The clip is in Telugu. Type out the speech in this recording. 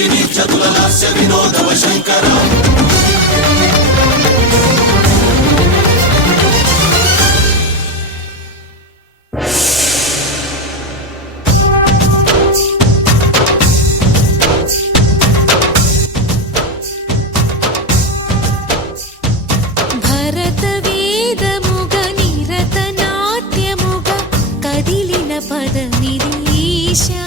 రంజిని చతుల లాస్య వినోదవ శంకర భరత వేదముగ నిరత నాట్యముగ కదిలిన పదమిది ఈశా